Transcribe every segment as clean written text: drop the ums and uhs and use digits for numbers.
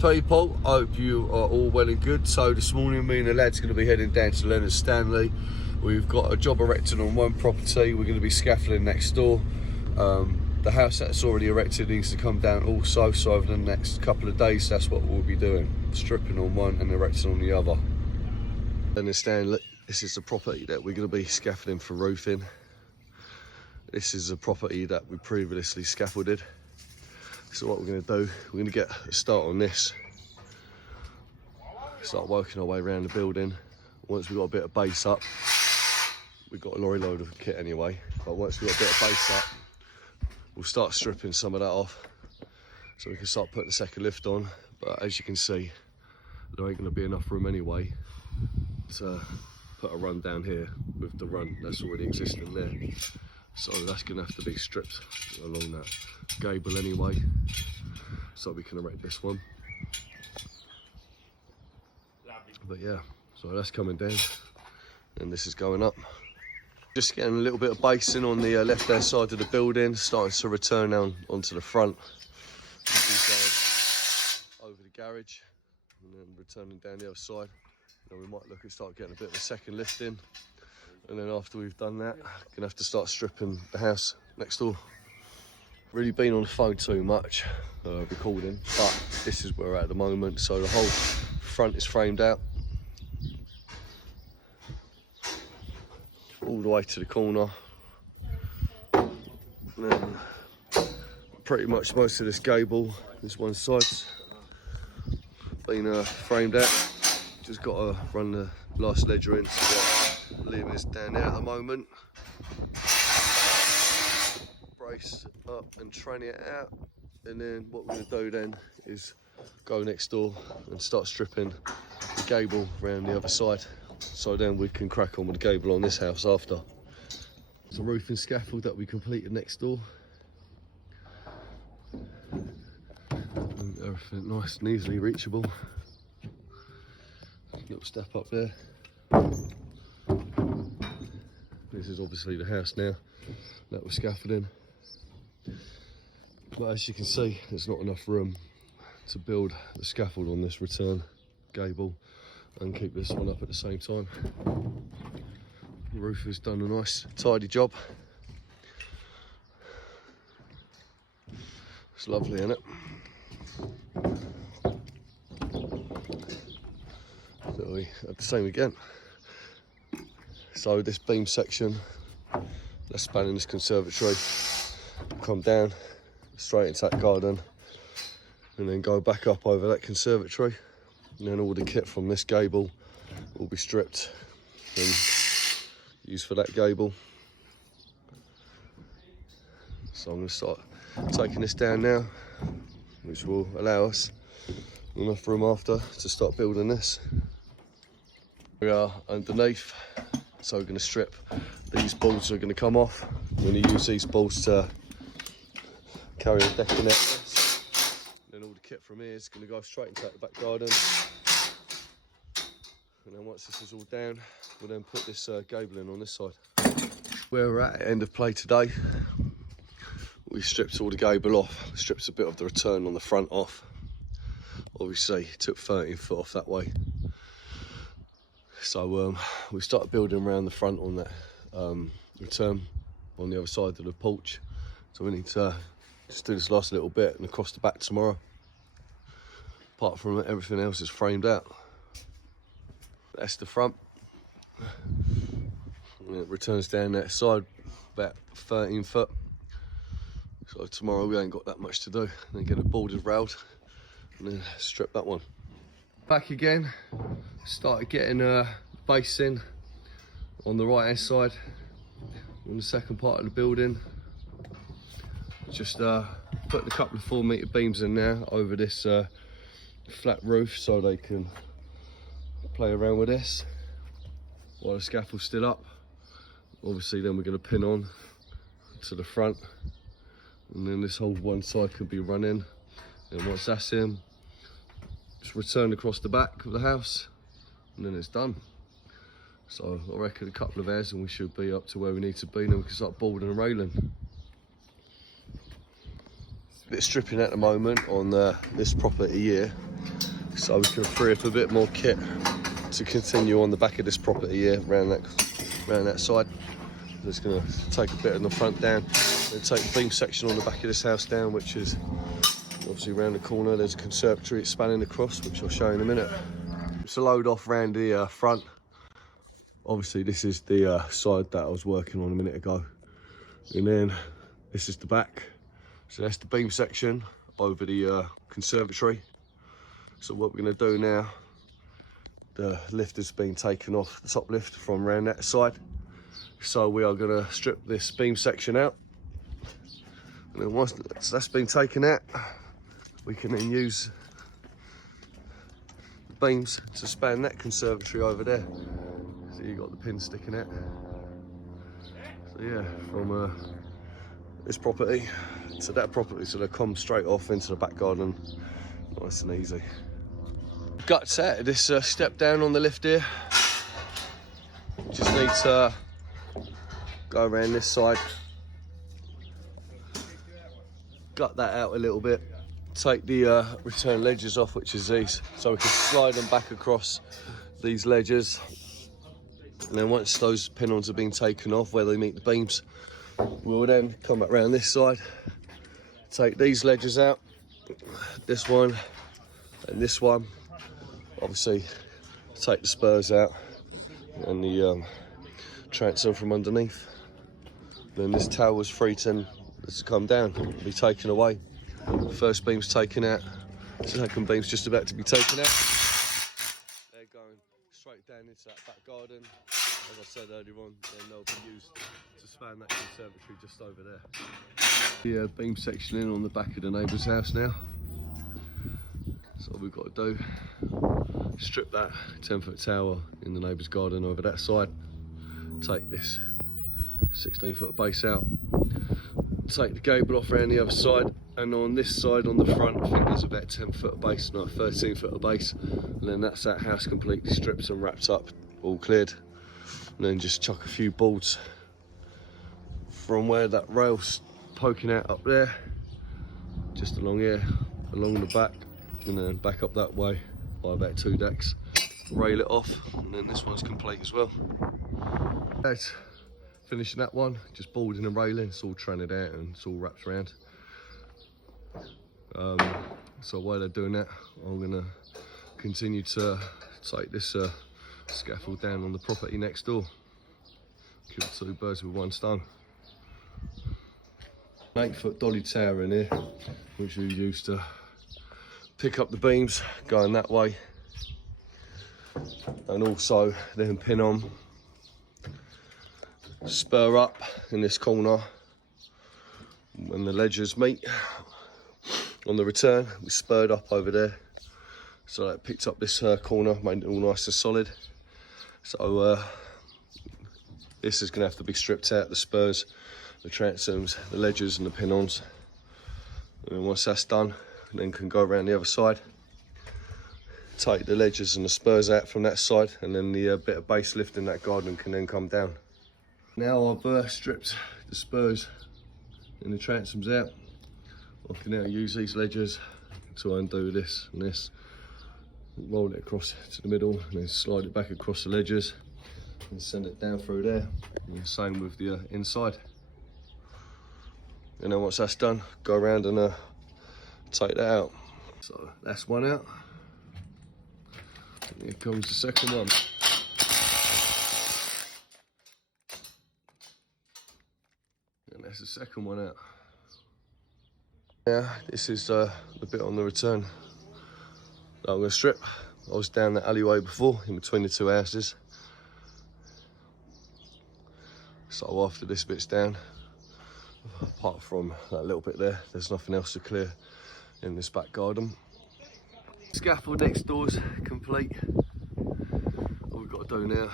People, hope you are all well and good. So this morning me and the lads are going to be heading down to Leonard Stanley. We've got a job erected on one property. We're going to be scaffolding next door. The house that's already erected needs to come down also, so over the next couple of days that's what we'll be doing, stripping on one and erecting on the other. Leonard Stanley, this is the property that we're going to be scaffolding for roofing. This is a property that we previously scaffolded. So what we're going to do, we're going to get a start on this, start working our way around the building. Once we've got a bit of base up, we've got a lorry load of kit anyway, but once we've got a bit of base up, we'll start stripping some of that off so we can start putting the second lift on. But as you can see, there ain't going to be enough room anyway to put a run down here with the run that's already existing there. So that's going to have to be stripped along that gable anyway, so we can erect this one. But yeah, so that's coming down and this is going up. Just getting a little bit of basing on the left hand side of the building, starting to return down onto the front. Over the garage and then returning down the other side. Then we might look at start getting a bit of a second lift in. And then after we've done that, gonna have to start stripping the house next door. Really been on the phone too much recording, but this is where we're at the moment. So the whole front is framed out all the way to the corner. And then pretty much most of this gable, this one side's been framed out. Just got to run the last ledger in. Leaving this down there at the moment. Brace up and train it out, and then what we're going to do then is go next door and start stripping the gable around the other side, so then we can crack on with the gable on this house after. It's a roofing scaffold that we completed next door. And everything nice and easily reachable. Little step up there. This is obviously the house now that we're scaffolding. But as you can see, there's not enough room to build the scaffold on this return gable and keep this one up at the same time. The roof has done a nice tidy job. It's lovely, isn't it? So we have the same again. So this beam section that's spanning this conservatory will come down straight into that garden and then go back up over that conservatory, and then all the kit from this gable will be stripped and used for that gable. So I'm going to start taking this down now, which will allow us enough room after to start building this. We are underneath. So we're going to strip these bolts, are going to come off. We're going to use these bolts to carry the decking out. Then all the kit from here is going to go straight into the back garden. And then once this is all down, we'll then put this gable in on this side. Where we're at end of play today, we stripped all the gable off, stripped a bit of the return on the front off. Obviously took 13 foot off that way. So we started building around the front on that return on the other side of the porch. So we need to just do this last little bit and across the back tomorrow. Apart from it, everything else is framed out. That's the front. And it returns down that side about 13 foot. So tomorrow we ain't got that much to do. And then get it boarded railed and then strip that one. Back again. Started getting base in on the right hand side on the second part of the building. Just putting a couple of 4 metre beams in there over this flat roof so they can play around with this while the scaffold's still up. Obviously then we're going to pin on to the front, and then this whole one side can be run in, and once that's in, just return across the back of the house and then it's done. So I reckon a couple of hours and we should be up to where we need to be, and then we can start boarding and railing. Bit of stripping at the moment on this property here. so we can free up a bit more kit to continue on the back of this property here, around that side. Just going to take a bit on the front down, then take the beam section on the back of this house down, which is obviously around the corner. There's a conservatory it's spanning across, which I'll show you in a minute. It's a load off round the front. Obviously this is the side that I was working on a minute ago, and then this is the back. So that's the beam section over the conservatory. So what we're going to do now, the lift has been taken off, the top lift from around that side. So we are going to strip this beam section out, and then once that's been taken out, we can then use the beams to span that conservatory over there. So you got the pin sticking out. So yeah, from this property to that property, so they come straight off into the back garden, nice and easy. Guts out of this step down on the lift here. Just need to go around this side, gut that out a little bit, take the return ledges off, which is these, so we can slide them back across these ledges. And then once those pin-ons have been taken off where they meet the beams, we'll then come back around this side, take these ledges out, this one and this one. Obviously take the spurs out and the transom from underneath. Then this tower was free to come down, be taken away. The first beam's taken out, the second beam's just about to be taken out. They're going straight down into that back garden. As I said earlier on, then they'll be used to span that conservatory just over there. The beam section in on the back of the neighbour's house now. So what we've got to do, strip that 10-foot tower in the neighbour's garden over that side, take this 16-foot base out, take the gable off around the other side, and on this side on the front I think there's about 10-foot base, no 13-foot base, and then that's that house completely stripped and wrapped up, all cleared. And then just chuck a few boards from where that rail's poking out up there, just along here, along the back, and then back up that way by about 2 decks, rail it off, and then this one's complete as well. That's finishing that one, just boarding and railing, it's all tranned out and it's all wrapped around. So while they're doing that, I'm going to continue to take this scaffold down on the property next door. Kill 2 birds with 1 stone. An 8-foot dolly tower in here, which we use to pick up the beams going that way, and also then pin on, spur up in this corner when the ledges meet. On the return, we spurred up over there, so that picked up this corner, made it all nice and solid. So this is going to have to be stripped out, the spurs, the transoms, the ledges and the pin-ons. And then once that's done, then can go around the other side, take the ledges and the spurs out from that side, and then the bit of base lift in that garden can then come down. Now I've stripped the spurs and the transoms out, I can now use these ledges to undo this and this, roll it across to the middle, and then slide it back across the ledges and send it down through there. And the same with the inside. And then once that's done, go around and take that out. So that's one out. And here comes the second one. And that's the second one out. Now this is the bit on the return that I'm going to strip. I was down that alleyway before, in between the 2 houses. So after this bit's down, apart from that little bit there, there's nothing else to clear in this back garden. Scaffold next door's complete. All we've got to do now,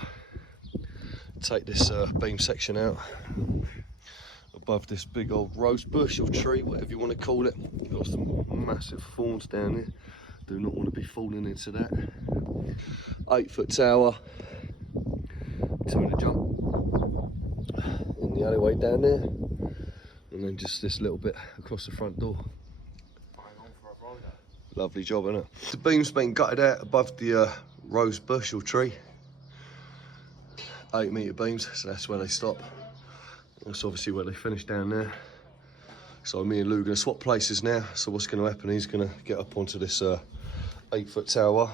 take this beam section out above this big old rose bush or tree, whatever you want to call it. Got some massive thorns down there. Do not want to be falling into that. 8-foot tower, 2-minute jump in the alleyway down there, and then just this little bit across the front door. Lovely job, isn't it? The beam's been gutted out above the rose bush or tree. 8 metre beams, so that's where they stop. That's obviously where they finish down there. So me and Lou are going to swap places now. So what's going to happen, he's going to get up onto this 8-foot tower.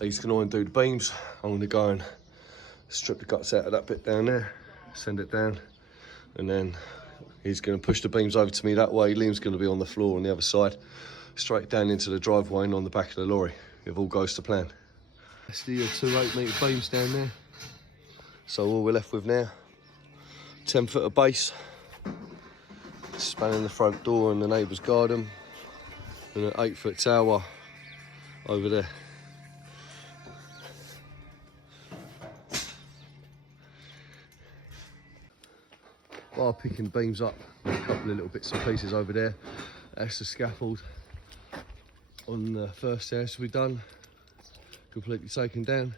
He's going to undo the beams. I'm going to go and strip the guts out of that bit down there, send it down, and then he's going to push the beams over to me that way. Liam's going to be on the floor on the other side, straight down into the driveway and on the back of the lorry, if all goes to plan. That's the 2 8-metre beams down there. So all we're left with now, 10 foot of base, spanning the front door and the neighbour's garden, and an 8-foot tower over there. Bar picking beams up, a couple of little bits and pieces over there. That's the scaffold on the first house we've done, completely taken down.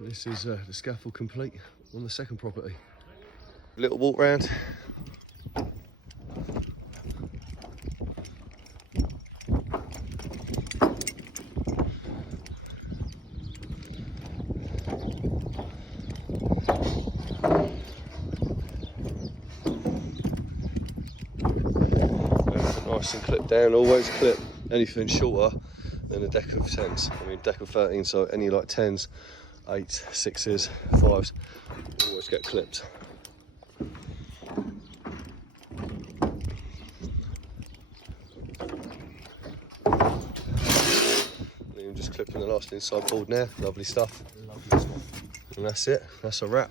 This is the scaffold complete on the second property. Little walk round. Nice and clipped down, always clip anything shorter than a deck of 10s. I mean deck of 13, so any like 10s, 8s, 6s, 5s, always get clipped. I'm just clipping the last inside board now, lovely stuff. Lovely stuff. And that's it, that's a wrap.